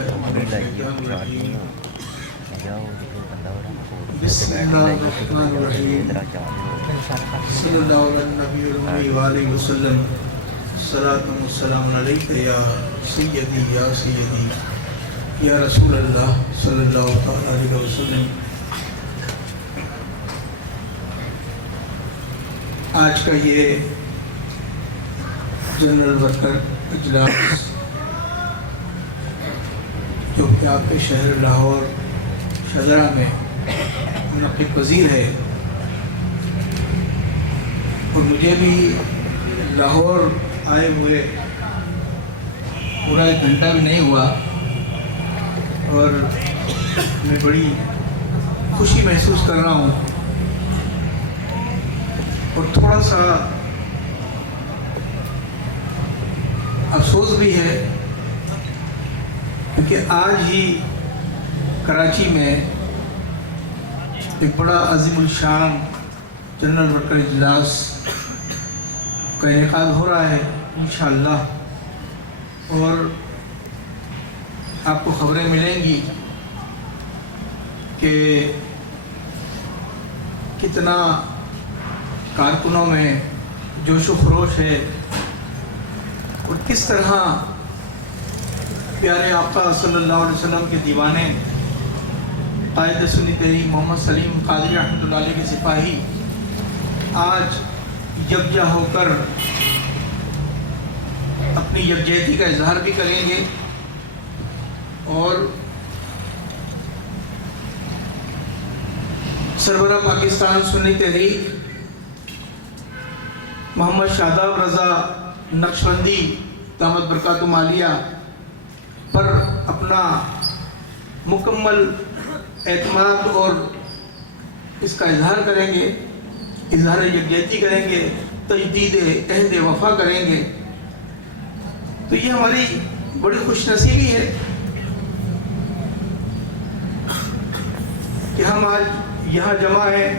من الشيطان الرجيم بسم الله الرحمن الرحيم صلی اللہ علیہ النبی الأمی وآلہ وسلم صلاة والسلام علیک یا سیدی یا رسول اللہ صلی اللہ علیہ وسلم۔ آج کا یہ جنرل ورکر اجلاس جو کہ آپ کے شہر لاہور شجرا میں منعقد پذیر ہے، اور مجھے بھی لاہور آئے ہوئے پورا 1 گھنٹہ بھی نہیں ہوا، اور میں بڑی خوشی محسوس کر رہا ہوں اور تھوڑا سا افسوس بھی ہے، کیونکہ آج ہی کراچی میں ایک بڑا عظیم الشان جنرل ورکر اجلاس کا انعقاد ہو رہا ہے انشاءاللہ، اور آپ کو خبریں ملیں گی کہ کتنا کارکنوں میں جوش و خروش ہے، اور کس طرح پیارے آقا صلی اللہ علیہ وسلم کے دیوانے قائد سنی تحریک محمد سلیم قادری رحمۃ اللہ علیہ کے سپاہی آج یکجا ہو کر اپنی یکجہتی کا اظہار بھی کریں گے، اور سربراہ پاکستان سنی تحریک محمد شاداب رضا نقشبندی دامت برکاتہ عالیہ پر اپنا مکمل اعتماد اور اس کا اظہار کریں گے، اظہار یکجہتی کریں گے، تجدید عہد وفا کریں گے۔ تو یہ ہماری بڑی خوش نصیبی ہے کہ ہم آج یہاں جمع ہیں،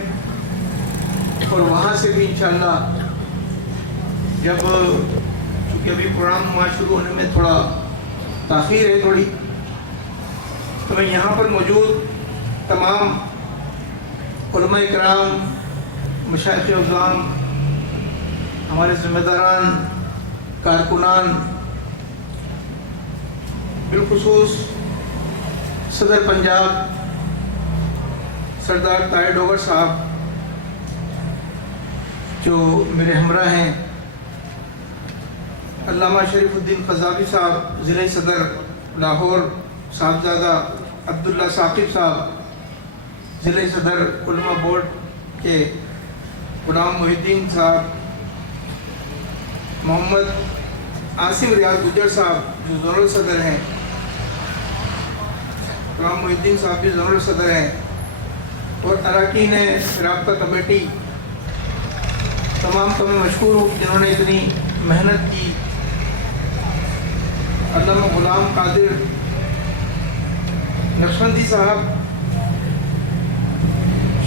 اور وہاں سے بھی انشاءاللہ جب چونکہ ابھی پروگرام وہاں شروع ہونے میں تھوڑا تاخیر ہے تھوڑی، تو میں یہاں پر موجود تمام علماء اکرام، مشائخ عظام، ہمارے ذمہ داران، کارکنان، بالخصوص صدر پنجاب سردار طاہر ڈوگر صاحب جو میرے ہمراہ ہیں، علامہ شریف الدین قذافی صاحب ضلع صدر لاہور، صاحبزادہ عبداللہ ثاقب صاحب ضلع صدر علماء بورڈ کے، غلام محی الدین صاحب، محمد عاصم ریاض گجر صاحب جو زونل صدر ہیں، غلام محی الدین صاحب بھی زونل صدر ہیں، اور اراکین رابطہ کمیٹی تمام کو میں مشکور ہوں جنہوں نے اتنی محنت کی۔ علامہ غلام قادر نقشبندی صاحب،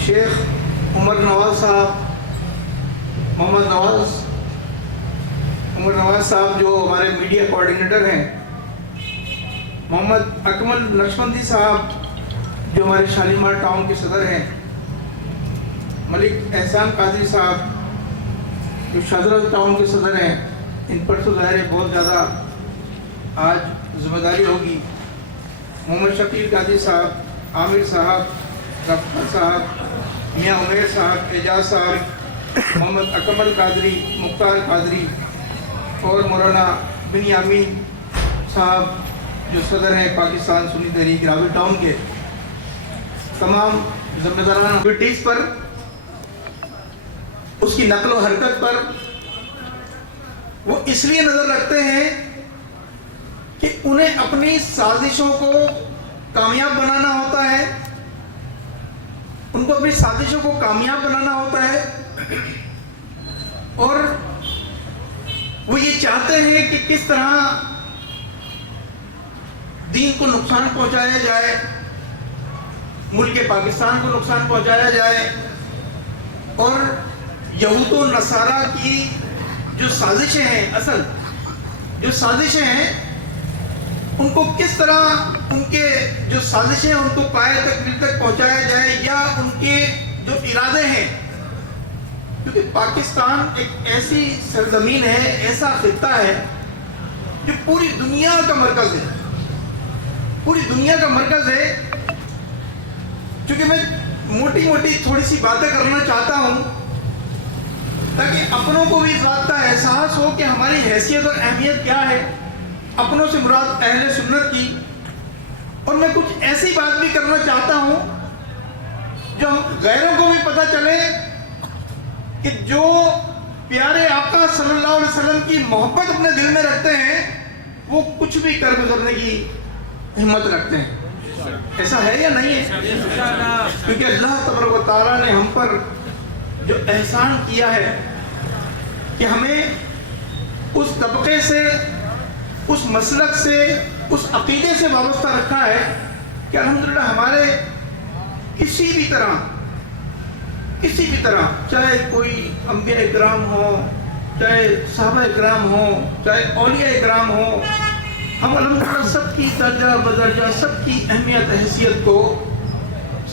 شیخ عمر نواز صاحب، محمد عمر نواز صاحب جو ہمارے میڈیا کوارڈینیٹر ہیں، محمد اکمل نقشبندی صاحب جو ہمارے شالیمار ٹاؤن کے صدر ہیں، ملک احسان قادری صاحب جو شاہدرہ ٹاؤن کے صدر ہیں، ان پر تو ظاہر ہے بہت زیادہ آج ذمہ داری ہوگی، محمد شکیل قادری صاحب، عامر صاحب، رفقہ صاحب، میاں عمیر صاحب، اعجاز صاحب، محمد اکمل قادری، مختار قادری، اور مولانا بنیامین صاحب جو صدر ہیں پاکستان سنی تحریک راوی ٹاؤن کے، تمام ذمہ داران ایکٹیویٹیز پر، اس کی نقل و حرکت پر وہ اس لیے نظر رکھتے ہیں کہ انہیں اپنی سازشوں کو کامیاب بنانا ہوتا ہے، ان کو اپنی سازشوں کو کامیاب بنانا ہوتا ہے، اور وہ یہ چاہتے ہیں کہ کس طرح دین کو نقصان پہنچایا جائے، ملک پاکستان کو نقصان پہنچایا جائے، اور یہود و نصارہ کی جو سازشیں ہیں، اصل جو سازشیں ہیں ان کو کس طرح ان کے جو سازشیں ان کو پائے تک پہنچایا جائے یا ان کے جو ارادے ہیں. کیونکہ پاکستان ایک ایسی سرزمین ہے, ایسا خطہ ہے جو پوری دنیا کا مرکز ہے, پوری دنیا کا مرکز ہے. چونکہ میں موٹی موٹی تھوڑی سی باتیں کرنا چاہتا ہوں تاکہ اپنوں کو بھی اس بات کا احساس ہو کہ ہماری حیثیت اور اہمیت کیا ہے, اپنوں سے مراد اہل سنت کی. اور میں کچھ ایسی بات بھی کرنا چاہتا ہوں جو غیروں کو بھی پتہ چلے کہ جو پیارے آقا صلی اللہ علیہ وسلم کی محبت اپنے دل میں رکھتے ہیں وہ کچھ بھی کر گزرنے کی ہمت رکھتے ہیں. ایسا ہے یا نہیں ہے؟ کیونکہ اللہ تبارک و تعالیٰ نے ہم پر جو احسان کیا ہے کہ ہمیں اس طبقے سے, اس مسلک سے, اس عقیدے سے وابستہ رکھا ہے کہ الحمدللہ ہمارے کسی بھی طرح چاہے کوئی انبیاء اکرام ہو, چاہے صحابہ اکرام ہو, چاہے اولیاء اکرام ہو, ہم الحمدللہ سب کی درجہ بدرجہ, سب کی اہمیت حیثیت کو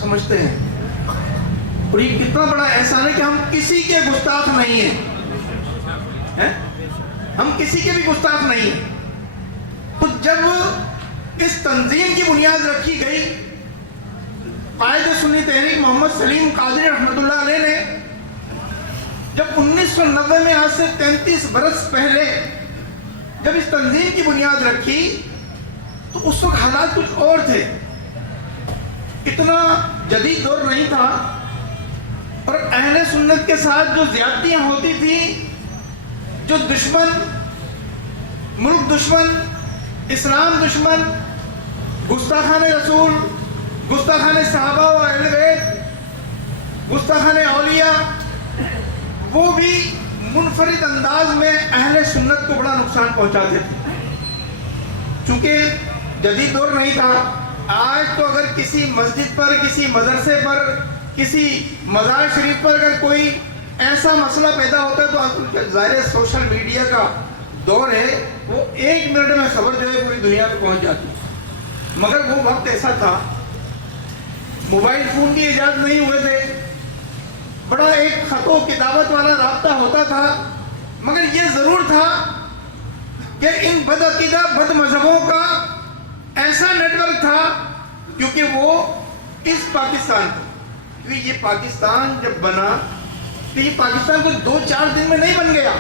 سمجھتے ہیں. اور یہ کتنا بڑا احسان ہے کہ ہم کسی کے گستاخ نہیں ہیں, ہم کسی کے بھی گستاخ نہیں ہیں. تو جب اس تنظیم کی بنیاد رکھی گئی, قائد سنی تحریک محمد سلیم قادری رحمۃ اللہ علیہ نے جب 1990 میں آج سے 33 برس پہلے جب اس تنظیم کی بنیاد رکھی تو اس وقت حالات کچھ اور تھے, اتنا جدید دور نہیں تھا. اور اہل سنت کے ساتھ جو زیادتیاں ہوتی تھیں, جو دشمن, ملک دشمن, اسلام دشمن, گستاخان رسول, گستاخان صحابہ و اہل بیت, گستاخان اولیاء, وہ بھی منفرد انداز میں اہل سنت کو بڑا نقصان پہنچاتے تھے. چونکہ جدید دور نہیں تھا. آج تو اگر کسی مسجد پر, کسی مدرسے پر, کسی مزار شریف پر اگر کوئی ایسا مسئلہ پیدا ہوتا ہے تو ظاہر سوشل میڈیا کا دور ہے, وہ 1 منٹ میں خبر جو ہے پوری دنیا میں پہنچ جاتی. مگر وہ وقت ایسا تھا, موبائل فون بھی ایجاد نہیں ہوئے تھے, بڑا ایک خط و کتابت والا رابطہ ہوتا تھا. مگر یہ ضرور تھا کہ ان بد عقیدہ بد مذہبوں کا ایسا نیٹ ورک تھا, کیونکہ وہ اس پاکستان کو, کیونکہ یہ پاکستان جب بنا تو یہ پاکستان کوئی 2-4 دن میں نہیں بن گیا.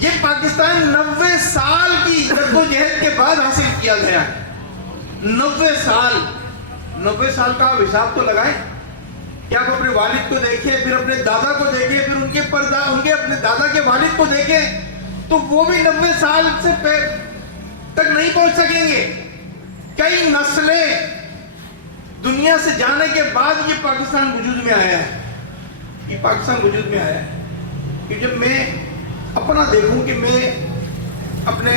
یہ پاکستان 90 سال کی جدوجہد کے بعد حاصل کیا گیا. 90 سال کا آپ حساب تو لگائیں کہ آپ اپنے والد کو دیکھیں, پھر اپنے دادا کو دیکھیں, پھر ان کے اپنے دادا کے والد کو دیکھیں, تو وہ بھی 90 سال سے تک نہیں پہنچ سکیں گے. کئی نسلیں دنیا سے جانے کے بعد یہ پاکستان وجود میں آیا ہے. یہ پاکستان وجود میں آیا ہے کہ جب میں اپنا دیکھوں کہ میں اپنے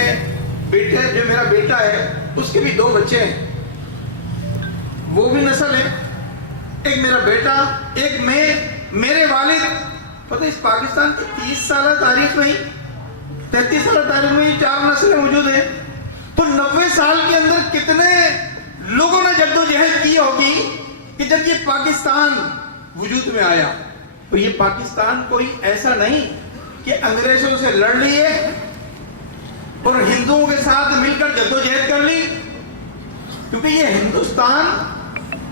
بیٹے, جو میرا بیٹا ہے اس کے بھی 2 بچے ہیں, وہ بھی نسل ہے, ایک میرا بیٹا, ایک میں, میرے والد. پتہ اس پاکستان کی 30 سالہ تاریخ میں ہی, 33 سالہ تاریخ میں ہی 4 نسلیں موجود ہیں. تو 90 سال کے اندر کتنے لوگوں نے جدوجہد کی ہوگی کہ جب یہ پاکستان وجود میں آیا. تو یہ پاکستان کوئی ایسا نہیں کہ انگریزوں سے لڑ لیے اور ہندوؤں کے ساتھ مل کر جدوجہد کر لی. کیونکہ یہ ہندوستان,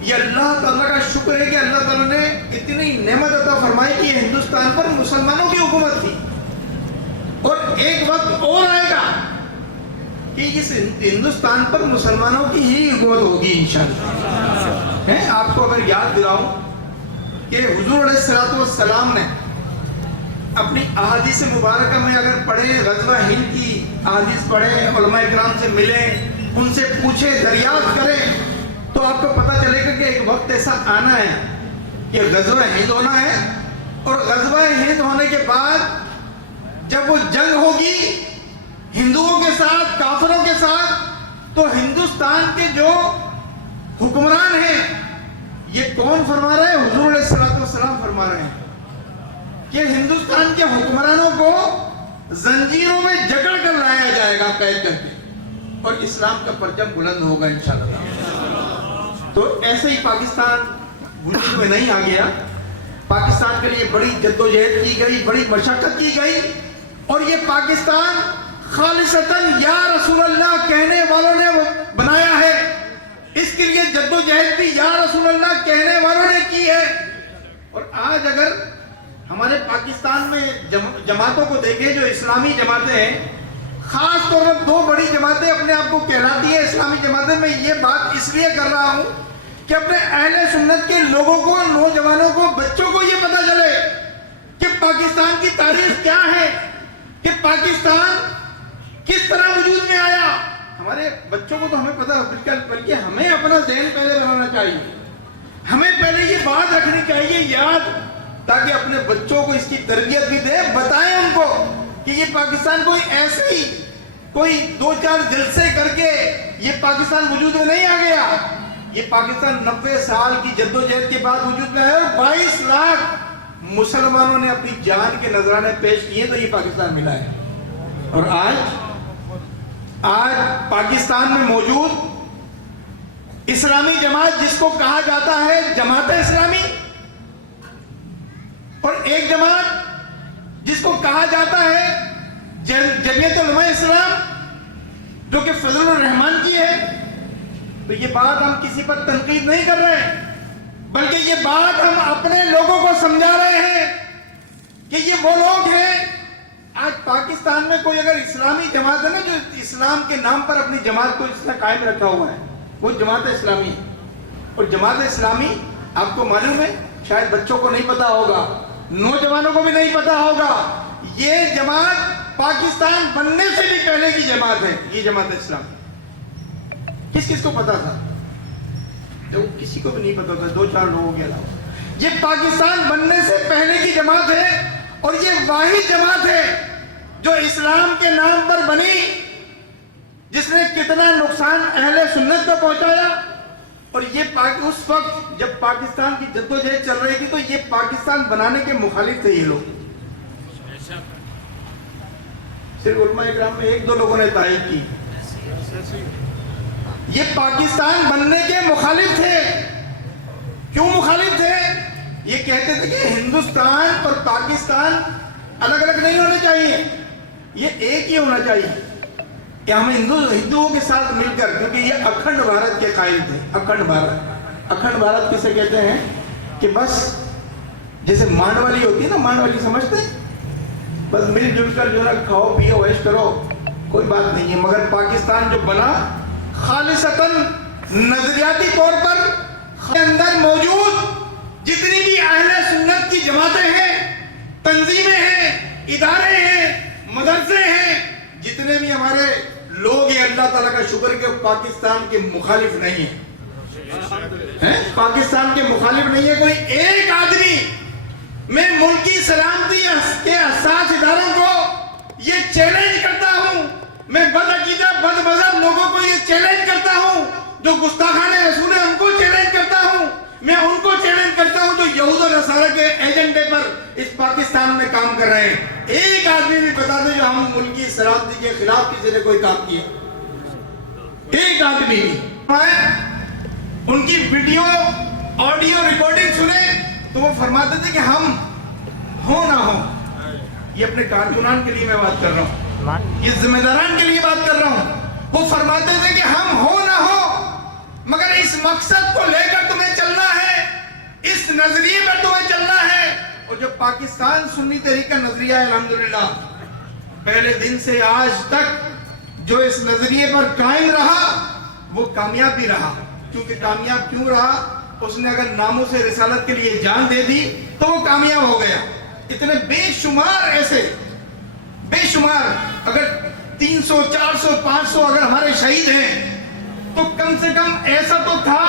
یہ اللہ تعالیٰ کا شکر ہے کہ اللہ تعالیٰ نے اتنی نعمت عطا فرمائی کہ یہ ہندوستان پر مسلمانوں کی حکومت تھی. اور ایک وقت اور آئے گا کہ اس ہندوستان پر مسلمانوں کی ہی حکومت ہوگی انشاءاللہ. آپ کو اگر یاد دلاؤں کہ حضور علیہ السلام نے اپنی احادیث مبارکہ میں اگر پڑھیں, غزوہ ہند کی احادیث پڑھیں, علماء اکرام سے ملیں, ان سے پوچھیں, دریافت کریں, تو آپ کو پتہ چلے گا کہ ایک وقت ایسا آنا ہے کہ غزوہ ہند ہونا ہے. اور غزوہ ہند ہونے کے بعد جب وہ جنگ ہوگی ہندوؤں کے ساتھ, کافروں کے ساتھ, تو ہندوستان کے جو حکمران ہیں, یہ کون فرما رہے ہیں؟ حضور علیہ السلام فرما رہے ہیں کہ ہندوستان کے حکمرانوں کو زنجیروں میں جکڑ کر لایا جائے گا, قید کر کے. اور اسلام کا پرچم بلند ہوگا انشاءاللہ۔ تو ایسے ہی پاکستان وجود میں نہیں آ گیا، پاکستان کے لیے بڑی جدوجہد کی گئی، بڑی مشقت کی گئی، اور یہ پاکستان خالصتاً یا رسول اللہ کہنے والوں نے بنایا ہے۔ اس کے لیے جدوجہد بھی یا رسول اللہ کہنے والوں نے کی ہے۔ اور آج اگر ہمارے پاکستان میں جماعتوں کو دیکھیں جو اسلامی جماعتیں ہیں، خاص طور پر دو بڑی جماعتیں اپنے آپ کو کہلاتی ہیں اسلامی جماعتیں، میں یہ بات اس لیے کر رہا ہوں کہ اپنے اہل سنت کے لوگوں کو، نوجوانوں کو، بچوں کو یہ پتہ چلے کہ پاکستان کی تاریخ کیا ہے، کہ پاکستان کس طرح وجود میں آیا۔ ہمارے بچوں کو تو ہمیں پتہ ہے، بلکہ ہمیں اپنا ذہن پہلے بنانا چاہیے، ہمیں پہلے یہ بات رکھنی چاہیے یاد، تاکہ اپنے بچوں کو اس کی تربیت بھی دیں، بتائیں ان کو کہ یہ پاکستان کوئی ایسے ہی کوئی دو چار جلسے کر کے یہ پاکستان وجود میں نہیں آ گیا، یہ پاکستان 90 سال کی جدوجہد کے بعد وجود میں ہے، 22 لاکھ مسلمانوں نے اپنی جان کے نذرانے پیش کیے تو یہ پاکستان ملا ہے۔ اور آج پاکستان میں موجود اسلامی جماعت جس کو کہا جاتا ہے جماعت اسلامی، اور ایک جماعت جس کو کہا جاتا ہے جمعیت علماء اسلام، جو کہ فضل الرحمان کی ہے، تو یہ بات ہم کسی پر تنقید نہیں کر رہے ہیں، بلکہ یہ بات ہم اپنے لوگوں کو سمجھا رہے ہیں کہ یہ وہ لوگ ہیں۔ آج پاکستان میں کوئی اگر اسلامی جماعت ہے نا، جو اسلام کے نام پر اپنی جماعت کو اس نے قائم رکھا ہوا ہے، وہ جماعت اسلامی ہے۔ اور جماعت اسلامی آپ کو معلوم ہے، شاید بچوں کو نہیں پتا ہوگا، نوجوانوں کو بھی نہیں پتا ہوگا، یہ جماعت پاکستان بننے سے بھی پہلے کی جماعت ہے۔ یہ جماعت اسلامی کس کس کو پتا تھا؟ کسی کو بھی نہیں پتا تھا، دو چار لوگوں کے علاوہ۔ یہ پاکستان بننے سے پہلے کی جماعت ہے، اور یہ واحد جماعت ہے جو اسلام کے نام پر بنی، جس نے کتنا نقصان اہل سنت کو پہنچایا۔ اور یہ اس وقت جب پاکستان کی جدوجہد چل رہی تھی تو یہ پاکستان بنانے کے مخالف تھے یہ لوگ۔ صرف علماء اکرام میں ایک دو لوگوں نے تائید کی، یہ پاکستان بننے کے مخالف تھے۔ کیوں مخالف تھے؟ یہ کہتے تھے کہ ہندوستان اور پاکستان الگ الگ نہیں ہونے چاہیے، یہ ایک ہی ہونا چاہیے، کہ ہم ہندوؤں کے ساتھ مل کر، کیونکہ یہ اکھنڈ بھارت کے قائل تھے۔ اکھنڈ بھارت کسے کہتے ہیں؟ کہ بس جیسے مان والی ہوتی ہے نا، مان والی سمجھتے ہیں، بس مل جل کر جو ہے کھاؤ پیو عیش کرو، کوئی بات نہیں ہے۔ مگر پاکستان جو بنا خالصتاً نظریاتی طور پر اندر موجود جتنی بھی اہل سنت کی جماعتیں ہیں، تنظیمیں ہیں، ادارے ہیں، مدرسے ہیں، جتنے بھی ہمارے لوگ ہیں، اللہ تعالیٰ کا شکر کہ پاکستان کے مخالف نہیں ہیں، پاکستان کے مخالف نہیں ہے۔ کوئی ایک آدمی، میں ملکی سلامتی کے حساس اداروں کو یہ چیلنج کرتا ہوں، میں بدعقیدہ بد مذہب لوگوں کو یہ چیلنج کرتا ہوں، جو گستاخان رسول ہیں ان کو چیلنج کرتا ہوں، میں ان کو چیلنج کرتا ہوں جو یہود و نصارہ کے ایجنڈے پر اس پاکستان میں کام کر رہے ہیں۔ ایک آدمی بھی بتا دے جو ہم ملکی سلامتی کے خلاف کسی نے کوئی کام کیا، ایک آدمی بھی۔ ان کی ویڈیو آڈیو ریکارڈنگ سنیں تو وہ فرماتے تھے کہ ہم ہو نہ ہو، یہ اپنے کارکنان کے لیے میں بات کر رہا ہوں، یہ ذمہ داران کے لیے بات کر رہا ہوں، وہ فرماتے تھے کہ ہم ہو نہ ہو مگر اس مقصد کو لے کر تمہیں چلنا ہے، اس نظریے پر تمہیں چلنا ہے۔ اور جو پاکستان سنی تحریک کا نظریہ ہے، الحمدللہ پہلے دن سے آج تک جو اس نظریے پر قائم رہا وہ کامیاب بھی رہا۔ کیونکہ کامیاب کیوں رہا؟ اس نے اگر ناموں سے رسالت کے لیے جان دے دی تو وہ کامیاب ہو گیا۔ اتنے بے شمار ایسے، بے شمار، اگر 300 400 500 اگر ہمارے شہید ہیں تو کم سے کم ایسا تو تھا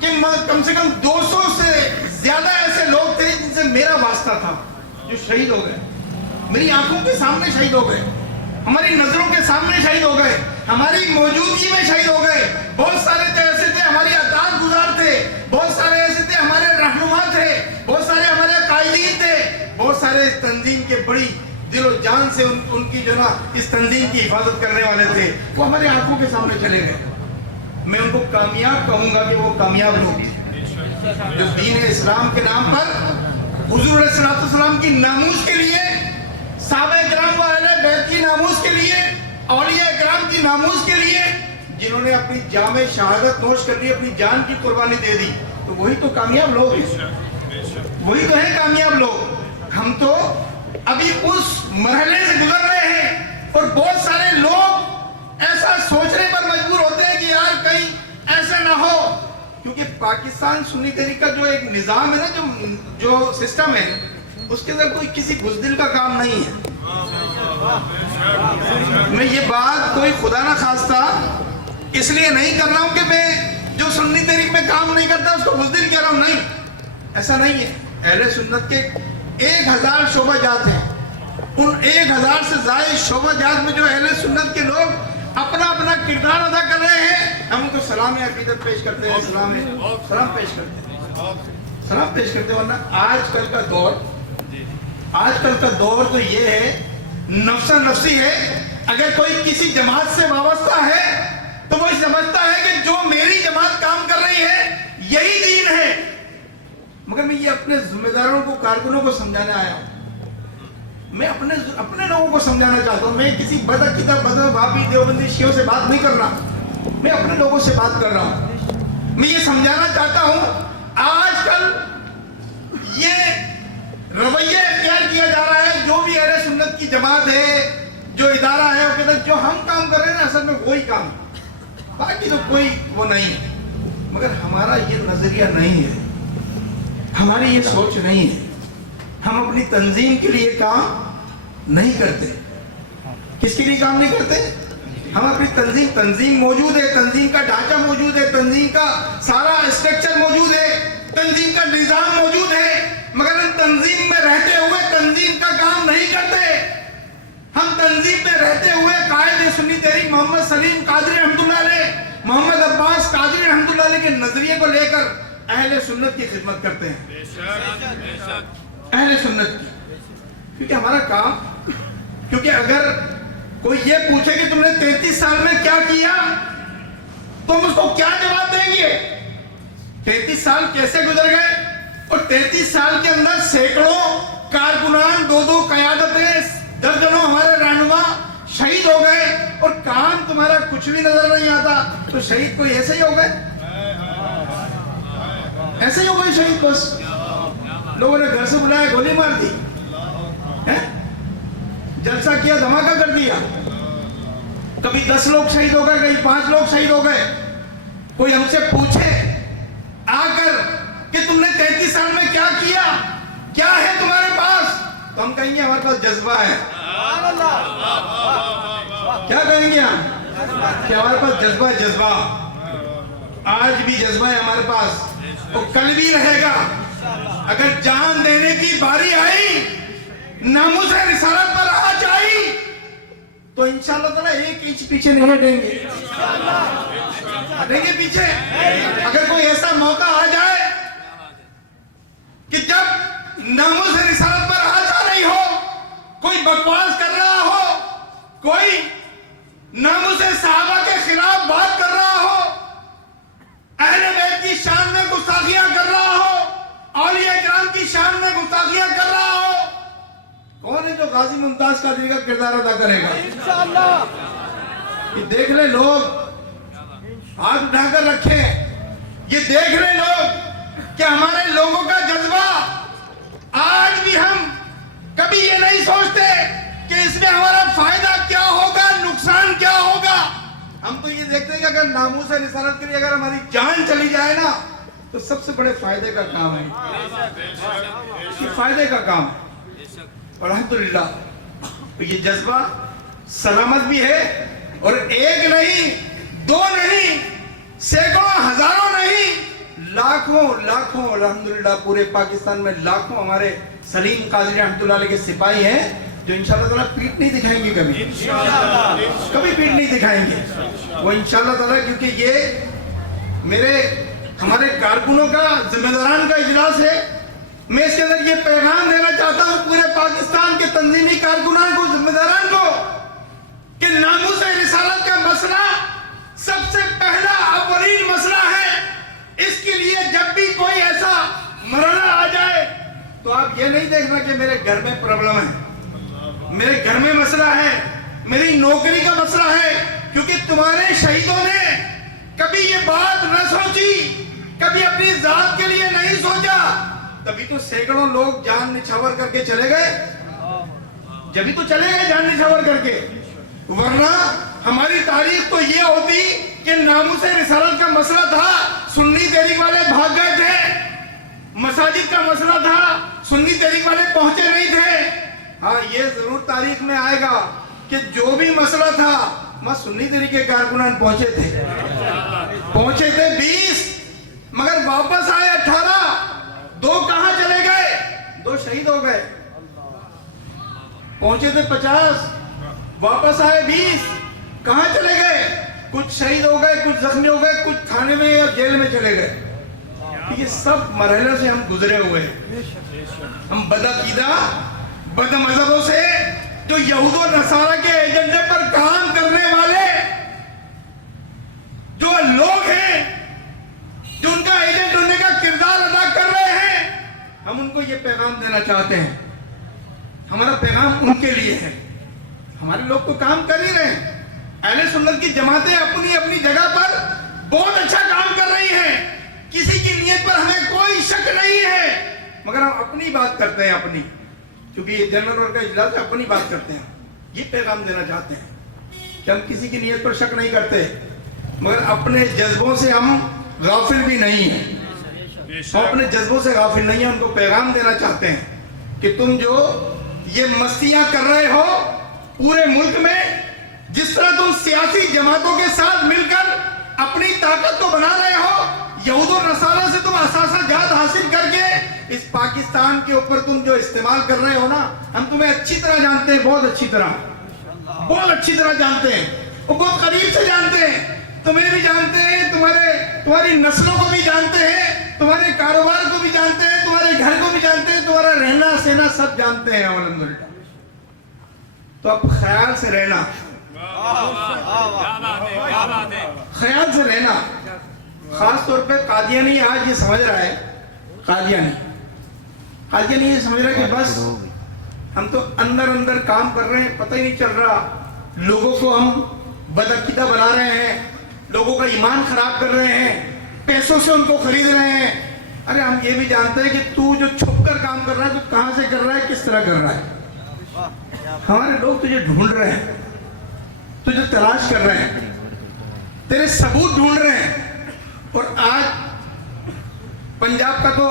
کہ کم سے کم 200 سے زیادہ ایسے لوگ تھے جن سے میرا واسطہ تھا، جو شہید ہو گئے، میری آنکھوں کے سامنے شہید ہو گئے، ہماری نظروں کے سامنے شہید ہو گئے، ہماری موجودگی میں شہید ہو گئے۔ بہت سارے ایسے تھے ہماری اطاعت گزار تھے، بہت سارے ایسے تھے ہمارے رہنما تھے، بہت سارے ہمارے قائدین تھے، بہت سارے تنظیم کے بڑی دل و جان سے ان کی جو نا اس تنظیم کی حفاظت کرنے والے تھے، وہ ہمارے آنکھوں کے سامنے چلے گئے. میں ان کو کامیاب کہوں گا کہ وہ کامیاب لوگ جو دین اسلام کے نام پر حضور علیہ السلام کی ناموس کے لیے، صحابہ کرام و اہل بیت کی ناموس کے لیے، اولیاء کرام کی ناموس کے لیے جنہوں نے اپنی جام شہادت نوش کر لی، اپنی جان کی قربانی دے دی، تو وہی تو کامیاب لوگ ہیں، وہی تو ہیں کامیاب لوگ. ہم تو ابھی اس مرحلے سے گزر رہے ہیں اور بہت سارے لوگ ایسا سوچنے پر مجبور ہوتے ہیں کہ یار کہیں ایسا نہ ہو، کیونکہ پاکستان سنی تحریک کا جو ایک نظام ہے نا، جو سسٹم ہے، اس کے اندر کوئی کسی بزدل کا کام نہیں ہے. میں یہ بات کوئی خدا نہ خواستہ اس لیے نہیں کر رہا ہوں کہ میں جو سنی تحریک میں کام نہیں کرتا اس کو بزدل کہہ رہا ہوں، نہیں، ایسا نہیں ہے. اہل سنت کے 1000 شعبہ جات ہیں، ان 1000 سے زائد شعبہ جات میں جو اہل سنت کے لوگ اپنا اپنا کردار ادا کر رہے ہیں، ہم ان کو سلام عقیدت پیش کرتے ہیں، سلام پیش کرتے ہیں. ورنہ آج کل کا دور تو یہ ہے، نفسا نفسی ہے. اگر کوئی کسی جماعت سے وابستہ ہے تو وہ سمجھتا ہے کہ جو میری جماعت کام کر رہی ہے یہی دین ہے. مگر میں یہ اپنے ذمہ داروں کو، کارکنوں کو سمجھانے آیا ہوں. میں اپنے لوگوں کو سمجھانا چاہتا ہوں. میں کسی بھابی دیوبندی شیعوں سے بات نہیں کر رہا، میں اپنے لوگوں سے بات کر رہا ہوں. میں یہ سمجھانا چاہتا ہوں آج کل یہ رویہ اختیار کیا جا رہا ہے، جو بھی اہل سنت کی جماعت ہے، جو ادارہ ہے، وہ کہتا ہے جو ہم کام کر رہے ہیں اصل میں وہی کام، باقی تو کوئی وہ نہیں. مگر ہمارا یہ نظریہ نہیں ہے، ہماری یہ سوچ نہیں ہے. ہم اپنی تنظیم کے لیے کام نہیں کرتے. کس کے لیے کام نہیں کرتے؟ ہم اپنی تنظیم موجود ہے، تنظیم کا ڈھانچہ موجود ہے، تنظیم کا سارا اسٹرکچر موجود ہے، تنظیم کا نظام موجود ہے، مگر ہم تنظیم میں رہتے ہوئے تنظیم کا کام نہیں کرتے. ہم تنظیم میں رہتے ہوئے قائد سنی تحریک محمد سلیم قادری رحمۃ اللہ علیہ، محمد عباس قادری رحمۃ اللہ علیہ کے نظریے کو لے کر اہل سنت کی خدمت کرتے ہیں. اہل سنت کی، کیونکہ ہمارا کام، کیونکہ اگر کوئی یہ پوچھے کہ تم نے 33 سال میں کیا کیا، تم اس کو کیا جواب دیں گے؟ 33 سال کیسے گزر گئے؟ اور 33 سال کے اندر سینکڑوں کارکنان، 2 قیادتیں، درجنوں ہمارے رہنما شہید ہو گئے، اور کام تمہارا کچھ بھی نظر نہیں آتا. تو شہید کوئی ایسے ہی ہو گئے؟ ایسے ہی ہو گئے شہید؟ بس لوگوں نے گھر سے بلایا، گولی مار دی، جلسہ کیا، دھماکہ کر دیا، کبھی 10 لوگ شہید ہو گئے، کبھی 5 لوگ شہید ہو گئے. کوئی ہم سے پوچھے آ کر کہ تم نے 33 سال میں کیا کیا، کیا ہے تمہارے پاس، تو ہم کہیں گے ہمارے پاس جذبہ ہے. کیا کہیں گے ہم؟ کہ ہمارے پاس جذبہ ہے. جذبہ آج بھی جذبہ ہے ہمارے پاس، اور کل بھی رہے گا. اگر جان دینے کی باری آئی، ناموس رسالت پر آج آئی، تو انشاءاللہ تعالیٰ 1 انچ پیچھے نہیں ہٹیں گے. ہٹیں گے پیچھے؟ اگر کوئی ایسا موقع آ جائے کہ جب ناموس رسالت پر آج آ رہی ہو، کوئی بکواس کر رہا ہو، کوئی ناموس صحابہ کے خلاف بات کر رہا ہو، اہل بیت کی شان میں گستاخیاں کر رہا ہو، اولیاء کرام کی شان میں گستاخیاں کر رہا ہو، کون ہے جو غازی ممتاز قادری کا کردار ادا کرے گا؟ انشاءاللہ. یہ دیکھ لے لوگ، ہاتھ اٹھا کر رکھیں، یہ دیکھ لے لوگ کہ ہمارے لوگوں کا جذبہ. آج بھی ہم کبھی یہ نہیں سوچتے کہ اس میں ہمارا فائدہ کیا ہوگا، نقصان کیا ہوگا. ہم تو یہ دیکھتے ہیں کہ اگر ناموس رسالت کے لیے اگر ہماری جان چلی جائے نا، تو سب سے بڑے فائدے کا کام ہے، فائدے کا کام ہے. اور الحمدللہ یہ جذبہ سلامت بھی ہے، اور 1 نہیں، 2 نہیں، سینکڑوں، ہزاروں نہیں، لاکھوں الحمدللہ پورے پاکستان میں لاکھوں ہمارے سلیم قادری رحمۃ اللہ علیہ کے سپاہی ہیں جو انشاءاللہ تعالیٰ پیٹ نہیں دکھائیں گے، کبھی پیٹ نہیں دکھائیں گے وہ انشاءاللہ تعالیٰ. کیونکہ یہ ہمارے کارکنوں کا، ذمہ داران کا اجلاس ہے، میں اس کے اندر یہ پیغام دینا چاہتا ہوں پورے پاکستان کے تنظیمی کارکنان کو، ذمہ داران کو، کہ ناموس رسالت کا مسئلہ سب سے پہلا اولین مسئلہ ہے۔ اس کے لیے جب بھی کوئی ایسا مرحلہ آ جائے تو آپ یہ نہیں دیکھنا کہ میرے گھر میں پرابلم ہے، میرے گھر میں مسئلہ ہے، میری نوکری کا مسئلہ ہے، کیونکہ تمہارے شہیدوں نے کبھی یہ بات نہ سوچی، کبھی اپنی ذات کے لیے نہیں سوچا، تبھی تو سینکڑوں لوگ جان نچھاور کر کے چلے گئے، جبھی تو چلے گئے جان نچھاور کر کے، ورنہ ہماری تاریخ تو یہ ہوتی کہ ناموس رسالت کا مسئلہ تھا، سنی تحریک والے بھاگ گئے تھے، مساجد کا مسئلہ تھا، سنی تحریک والے پہنچے نہیں تھے۔ ہاں یہ ضرور تاریخ میں آئے گا کہ جو بھی مسئلہ تھا وہاں سنی تحریک کے کارکنان پہنچے تھے 20، مگر واپس آئے 18، 2 کہاں چلے گئے؟ 2 شہید ہو گئے۔ پہنچے تھے 50، واپس آئے 20، کہاں چلے گئے؟ کچھ شہید ہو گئے، کچھ زخمی ہو گئے، کچھ تھانے میں یا جیل میں چلے گئے۔ یہ سب مرحلے سے ہم گزرے ہوئے ہیں۔ ہم بدعقیدہ، بد مذہبوں سے، جو یہود و نصارہ کے ایجنڈے پر کام کرنے والے جو لوگ ہیں، جو ان کا ایجنٹ ہونے کا کردار ادا کر رہے ہیں، ہم ان کو یہ پیغام دینا چاہتے ہیں۔ ہمارا پیغام ان کے لیے ہے۔ ہمارے لوگ تو کام کر ہی رہے ہیں، اہل سنت کی جماعتیں اپنی اپنی جگہ پر بہت اچھا کام کر رہی ہیں، کسی کی نیت پر ہمیں کوئی شک نہیں ہے، مگر ہم اپنی بات کرتے ہیں، اپنی، کیونکہ یہ جنرل کا اجلاس ہے، اپنی بات کرتے ہیں۔ یہ پیغام دینا چاہتے ہیں کہ ہم کسی کی نیت پر شک نہیں کرتے، مگر اپنے جذبوں سے ہم غافل بھی نہیں ہیں، ہم اپنے جذبوں سے غافل نہیں ہیں۔ ان کو پیغام دینا چاہتے ہیں کہ تم جو یہ مستیاں کر رہے ہو پورے ملک میں، جس طرح تم سیاسی جماعتوں کے ساتھ مل کر اپنی طاقت کو بنا رہے ہو، یہود و نصارہ سے تم اثاثہ جات حاصل کر کے اس پاکستان کے اوپر تم جو استعمال کر رہے ہو نا، ہم تمہیں اچھی طرح جانتے ہیں، بہت اچھی طرح جانتے ہیں، وہ بہت قریب سے جانتے ہیں، تمہیں بھی جانتے ہیں، تمہاری نسلوں کو بھی جانتے ہیں، تمہارے کاروبار کو بھی جانتے ہیں، تمہارے گھر کو بھی جانتے ہیں، تمہارا رہنا سہنا سب جانتے ہیں الحمدللہ۔ تو اب خیال سے رہنا، خیال سے رہنا۔ خاص طور پہ قادیانی آج یہ سمجھ رہا ہے، قادیانی یہ سمجھ رہا ہے کہ بس ہم تو اندر کام کر رہے ہیں، پتہ ہی نہیں چل رہا، لوگوں کو ہم بدعقیدہ بنا رہے ہیں، لوگوں کا ایمان خراب کر رہے ہیں، پیسوں سے ان کو خرید رہے ہیں۔ ارے ہم یہ بھی جانتے ہیں کہ تو جو چھپ کر کام کر رہا ہے، تو کہاں سے کر رہا ہے، کس طرح کر رہا ہے۔ ہمارے لوگ تجھے ڈھونڈ رہے ہیں، تجھے تلاش کر رہے ہیں، تیرے ثبوت ڈھونڈ رہے ہیں۔ اور آج پنجاب کا تو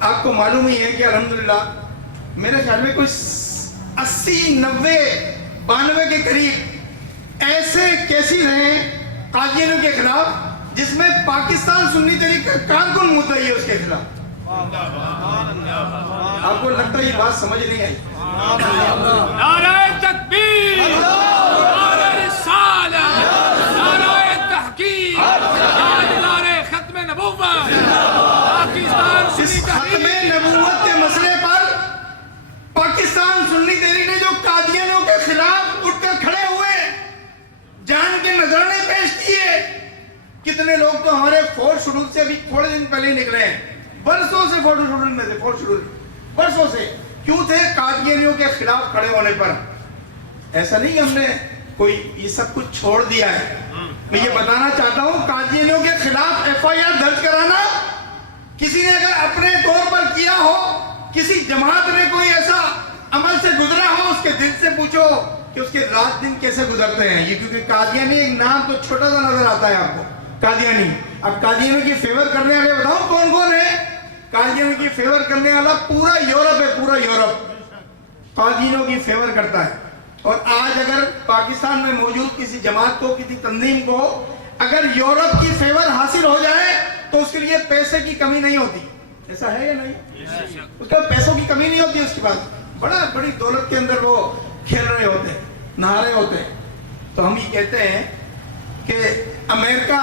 آپ کو معلوم ہی ہے کہ الحمدللہ میرے خیال میں کوئی 80، 90، 92 کے قریب ایسے کیسز ہیں قادیانیوں کے خلاف جس میں پاکستان سنی تحریک کا کارکن مدعی ہے اس کے خلاف۔ آپ کو لگتا ہے یہ بات سمجھ نہیں آئی؟ نعرہ تکبیر، نعرہ رسالت، نعرہ تحقیق، نعرہ ختم نبوت۔ پاکستان اس ختم نبوت کے مسئلے پر پاکستان سنی تحریک نے جو قادیانیوں کے خلاف اٹھ کر کھڑے ہوئے، جان کے نذرانے پیش کیے، کتنے لوگ تو ہمارے فورتھ شیڈول سے ابھی تھوڑے دن پہلے نکلے ہیں، برسوں سے فورتھ شیڈول میں سے، فورتھ شیڈول برسوں سے کیوں تھے؟ قادیانیوں کے خلاف کھڑے ہونے پر۔ ایسا نہیں کہ ہم نے کوئی یہ سب کچھ چھوڑ دیا ہے، میں یہ بتانا چاہتا ہوں قادیانیوں کے خلاف FIR درج کرانا کسی نے اگر اپنے طور پر کیا ہو، کسی جماعت نے کوئی ایسا عمل سے گزرا ہو، اس کے دل سے پوچھو کہ اس کے رات دن کیسے گزرتے ہیں۔ یہ کیونکہ قادیانی ایک نام تو چھوٹا سا نظر آتا ہے آپ کو، قادیانی۔ اب قادیانیوں کی فیور کرنے والے بتاؤ کون کون ہے؟ قادیانیوں کی فیور کرنے والا پورا یورپ ہے، پورا یورپ قادیانیوں کی فیور کرتا ہے۔ اور آج اگر پاکستان میں موجود کسی جماعت کو، کسی تنظیم کو اگر یورپ کی فیور حاصل ہو جائے تو اس کے لیے پیسے کی کمی نہیں ہوتی۔ ایسا ہے یا نہیں؟ اس کا پیسوں کی کمی نہیں ہوتی، اس کے بعد بڑی دولت کے اندر وہ کھیل رہے ہوتے ہیں، نہا رہے ہوتے ہیں۔ تو ہم یہ کہتے ہیں کہ امریکہ،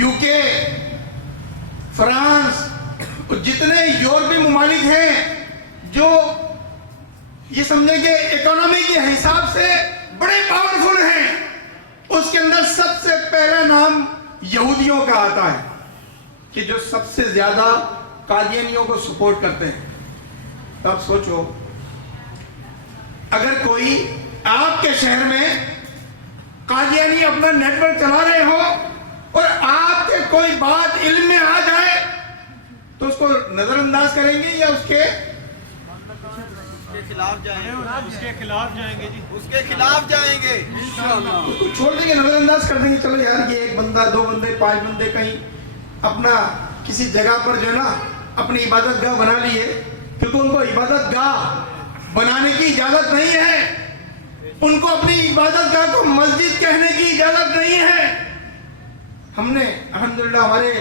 UK، فرانس، اور جتنے یورپی ممالک ہیں جو یہ سمجھیں کہ اکانومی کے حساب سے بڑے پاورفل ہیں، اس کے اندر سب سے پہلا نام یہودیوں کا آتا ہے کہ جو سب سے زیادہ قادیانیوں کو سپورٹ کرتے ہیں۔ تو آپ سوچو، اگر کوئی آپ کے شہر میں قادیانی اپنا نیٹ ورک چلا رہے ہو اور آپ کے کوئی بات علم میں آ جائے تو اس کو نظر انداز کریں گے یا اس کے خلاف جائیں گے؟ اس کے خلاف جائیں گے جی، اس کے خلاف جائیں گے انشاءاللہ۔ اس کو چھوڑ دیں گے، نظر انداز کر دیں گے، چلو یار یہ ایک بندہ، دو بندے، 5 بندے کہیں اپنا کسی جگہ پر جو ہے نا اپنی عبادت گاہ بنا لیے، کیونکہ ان کو عبادت گاہ بنانے کی اجازت نہیں ہے، ان کو اپنی عبادت گاہ کو مسجد کہنے کی اجازت نہیں ہے۔ ہم نے الحمدللہ ہمارے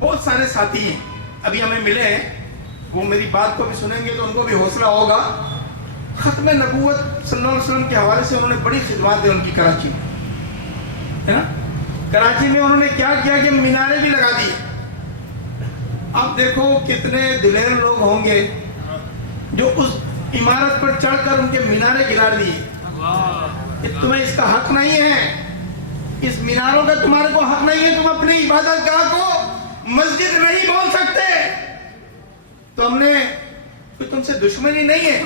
بہت سارے ساتھی ہیں ابھی ہمیں ملے ہیں، وہ میری بات کو بھی سنیں گے تو ان کو بھی حوصلہ ہوگا۔ ختم نبوت صلی اللہ علیہ وسلم کے حوالے سے انہوں نے بڑی خدمات دی ان کی کراچی میں، ہے نا؟ کراچی میں انہوں نے کیا کیا کہ میناریں بھی لگا دی۔ اب دیکھو کتنے دلیر لوگ ہوں گے جو اس عمارت پر چڑھ کر ان کے مینارے گرا دیے۔ تمہیں اس کا حق نہیں ہے، اس میناروں کا تمہارے کو حق نہیں ہے، تم اپنی عبادت گاہ کو مسجد نہیں بول سکتے۔ تو ہم نے کوئی تم سے دشمنی نہیں ہے،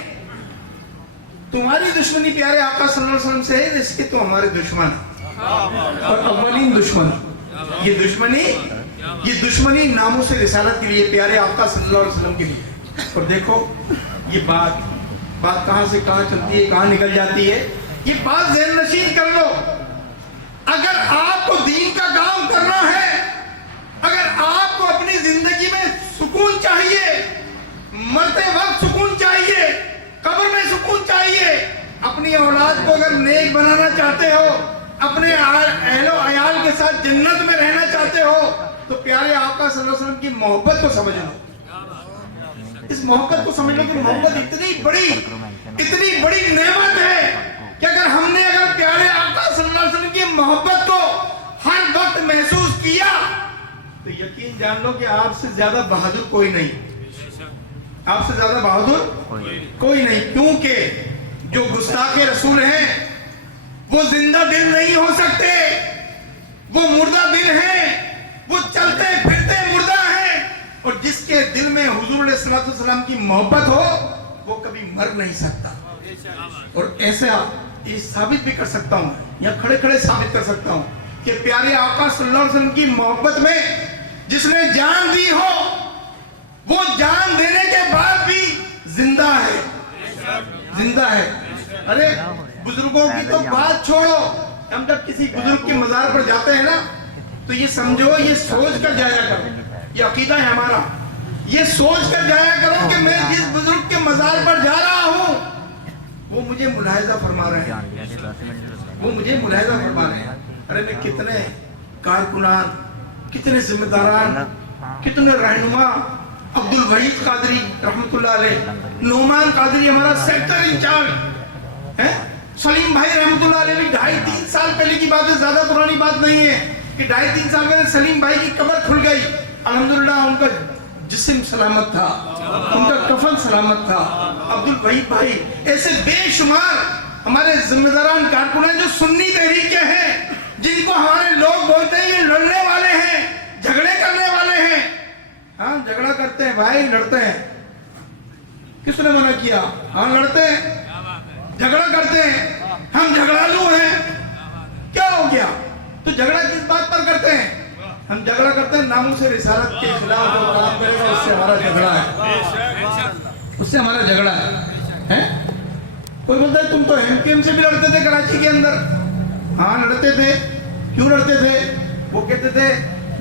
تمہاری دشمنی پیارے آقا صلی اللہ علیہ وسلم سے ہے، اس کے تو ہمارے دشمن اور اولین دشمن۔ یہ دشمنی ناموس رسالت کے لیے، پیارے آقا صلی اللہ علیہ وسلم کے لیے۔ اور دیکھو یہ بات کہاں سے کہاں چلتی ہے، کہاں نکل جاتی ہے، یہ بات ذہن نشین کر لو۔ اگر آپ کو دین کا کام کرنا ہے، اگر آپ کو اپنی زندگی میں سکون چاہیے، مرتے وقت سکون چاہیے، قبر میں سکون چاہیے، اپنی اولاد کو اگر نیک بنانا چاہتے ہو، اپنے اہل و عیال کے ساتھ جنت میں رہنا چاہتے ہو، تو پیارے آقا صلی اللہ علیہ وسلم کی محبت کو سمجھ لو۔ اس محبت کو سمجھ لو کہ محبت اتنی بڑی نعمت ہے کہ اگر پیارے آقا صلی اللہ علیہ وسلم کی محبت کو ہر وقت محسوس کیا تو یقین جان لو کہ آپ سے زیادہ بہادر کوئی نہیں، آپ سے زیادہ بہادر کوئی نہیں، کیونکہ جو گستاخ رسول ہیں وہ زندہ دل نہیں ہو سکتے، وہ مردہ دل ہیں، وہ چلتے پھرتے مردہ ہیں، اور جس کے دل میں حضور علیہ السلام کی محبت ہو وہ کبھی مر نہیں سکتا۔ اور ایسا یہ ثابت بھی کر سکتا ہوں، یا کھڑے کھڑے ثابت کر سکتا ہوں کہ پیارے آقا صلی اللہ علیہ وسلم کی محبت میں جس نے جان دی ہو وہ جان دینے کے بعد بھی زندہ ہے۔ ارے بزرگوں کی تو بات چھوڑو، ہم جب کسی بزرگ کے مزار پر جاتے ہیں نا تو یہ سمجھو، یہ سوچ کر جایا کرو، یہ عقیدہ ہے ہمارا، یہ سوچ کر جایا کرو کہ میں جس بزرگ کے مزار پر جا رہا ہوں وہ مجھے ملاحظہ فرما رہے ہیں، ارے میں کتنے کارکنان، کتنے ذمہ داران، کتنے رہنما، عبد الوحید قادری رحمت اللہ علیہ، نعمان قادری ہمارا سیکٹر انچارج ہے، سلیم بھائی رحمت اللہ علیہ بھی 2.5-3 سال پہلے کی بات ہے، زیادہ پرانی بات نہیں ہے کہ 2.5-3 سال پہلے سلیم بھائی کی قبر کھل گئی، الحمدللہ ان کا جسم سلامت تھا، ان کا کفن سلامت تھا۔ عبد الوحید بھائی، ایسے بے شمار ہمارے ذمہ داران کارکنان جو سنی تحریک کے ہیں، جن کو ہمارے لوگ بولتے ہیں یہ لڑنے والے ہیں، جھگڑے کرنے والے ہیں۔ ہاں جھگڑا کرتے ہیں بھائی، لڑتے ہیں، کس نے منع کیا؟ ہاں لڑتے ہیں، جھگڑا کرتے ہیں، ہم جھگڑالو ہیں، کیا ہو گیا؟ تو جھگڑا کس بات پر کرتے ہیں؟ ہم جھگڑا کرتے ہیں ناموس رسالت کے خلاف، جو کام کرے گا اس سے ہمارا جھگڑا ہے، اس سے ہمارا جھگڑا ہے۔ کوئی بولتا ہے تم تو ایم کیو ایم سے بھی لڑتے تھے کراچی کے اندر۔ ہاں لڑتے تھے، کیوں لڑتے تھے؟ وہ کہتے تھے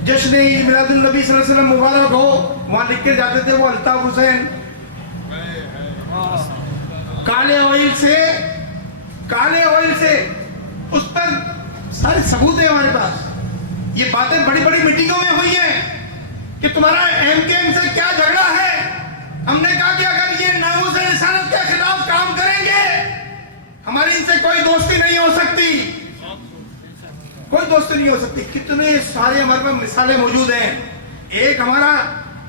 جشن میلاد النبی صلی اللہ علیہ وسلم مبارک ہو، وہاں لکھ کے جاتے تھے وہ الطاف حسین، کالے آئل سے اس پر سارے ثبوت ہیں ہمارے پاس۔ یہ باتیں بڑی بڑی میٹنگوں میں ہوئی ہیں کہ تمہارا ایم کے ایم سے کیا جھگڑا ہے۔ ہم نے کہا کہ اگر یہ ناموس رسالت کے خلاف کام کریں گے ہماری ان سے کوئی دوستی نہیں ہو سکتی، کوئی دوستی نہیں ہو سکتی۔ کتنے سارے ہمارے پاس مثالیں موجود ہیں۔ ایک ہمارا